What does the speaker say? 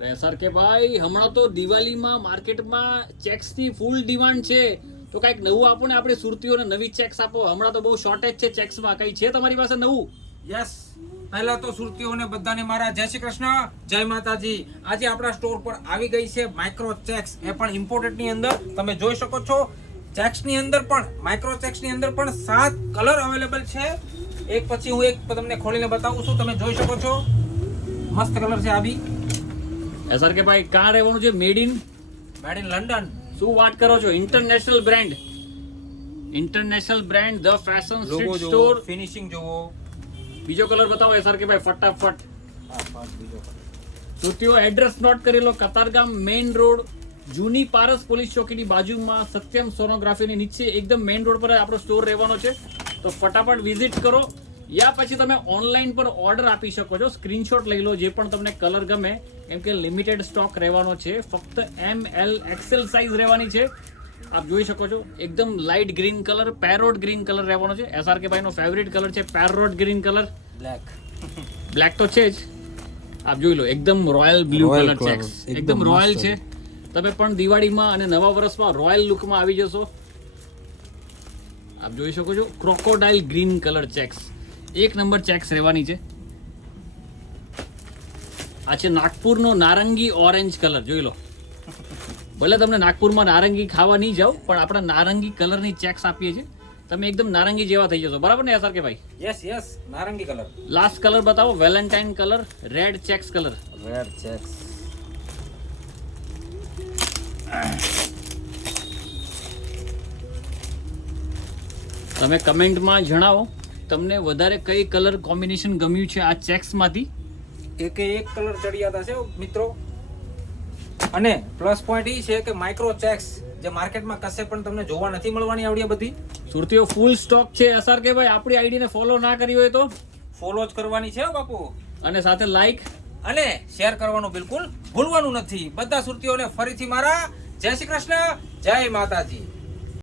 Sir કે ભાઈ હમણાં તો દિવાળીમાં માર્કેટમાં ચેક્સની ફૂલ ડિમાન્ડ છે, તો કંઈક નવું આપો ને આપણે સુરતીઓને નવી ચેક્સ આપો. હમણાં તો બહુ શોર્ટેજ છે ચેક્સમાં. કઈ છે તમારી પાસે નવું? યસ, પહેલા તો સુરતીઓને બધાને મારા જય શ્રી કૃષ્ણ, જય માતાજી. આજે આપણા સ્ટોર પર આવી ગઈ છે માઇક્રો ચેક્સ, એ પણ ઇમ્પોર્ટેડ ની અંદર. તમે જોઈ શકો છો ચેક્સ ની અંદર પણ, માઇક્રો ચેક્સ ની અંદર પણ 7 કલર અવેલેબલ છે. એક પછી હું એક તમને ખોલીને બતાવું છું. તમે જોઈ શકો છો મસ્ત કલર છે. આ બી સર કે ભાઈ કાં રહેવાનું છે? Made in London. શું વાત કરો છો? International brand, international brand, the fashion logo street જોવો, સ્ટોર. ફિનિશિંગ જોવો. બીજો કલર બતાવો સર કે ભાઈ ફટાફટ. બીજો કલર. સુરતીઓ એડ્રેસ નોટ કરી લો. કતારગામ મેઇન રોડ, જૂની પારસ પોલીસ ચોકીની બાજુમાં સત્યમ સોનોગ્રાફીની નીચે એકદમ મેઇન રોડ પર આપણો સ્ટોર રહેવાનો છે. તો ફટાફટ વિઝિટ કરો. યા પછી તમે ઓનલાઈન પર ઓર્ડર આપી શકો છો. સ્ક્રીનશોટ લઈ લો જે પણ તમને કલર ગમે, કેમ કે લિમિટેડ સ્ટોક રહેવાનો છે. ફક્ત ML XL સાઇઝ રહેવાની છે. આપ જોઈ શકો છો એકદમ light green colour, parrot green colour રહેવાનો છે. SRK ભાઈ નો ફેવરિટ કલર છે પેરોટ ગ્રીન કલર. બ્લેક તો છે જ. આપ જોઈ લો એકદમ રોયલ બ્લુ કલર ચેક્સ, એકદમ રોયલ છે. તમે પણ દિવાળીમાં અને નવા વર્ષમાં રોયલ લુકમાં આવી જશો. આપ જોઈ શકો છો ક્રોકોડાઇલ ગ્રીન કલર ચેક્સ, એક નંબર ચેક્સ રહેવાની છે. આ છે નાગપુરનો નારંગી ઓરેન્જ કલર. જોઈ લો, ભલે તમને નાગપુરમાં નારંગી ખાવા નહીં જાવ, પણ આપણે નારંગી કલરની ચેક્સ આપીએ છીએ. તમે એકદમ નારંગી જેવા થઈ જશો. બરાબર ને SRK ભાઈ? યસ, નારંગી કલર. લાસ્ટ કલર બતાવો, valentine colour, red checks colour. Red checks. તમે કમેન્ટમાં જણાવો તમને વધારે કઈ કલર કોમ્બિનેશન ગમ્યું છે આ ચેક્સમાંથી. એક કલર ચડિયાતા છે મિત્રો. અને પ્લસ પોઈન્ટ એ છે કે માઇક્રો ચેક્સ જે માર્કેટમાં કશે પણ તમને જોવા નથી મળવાની આવડી બધી. સુરતીઓ ફૂલ સ્ટોક છે. SRK ભાઈ આપણી આઈડીને ફોલો ના કરી હોય તો ફોલો જ કરવાની છે બાપુ, અને સાથે લાઈક અને શેર કરવાનું બિલકુલ ભૂલવાનું નથી. બધા સુરતીઓને ફરીથી મારા જય શ્રી કૃષ્ણ, જય માતાજી.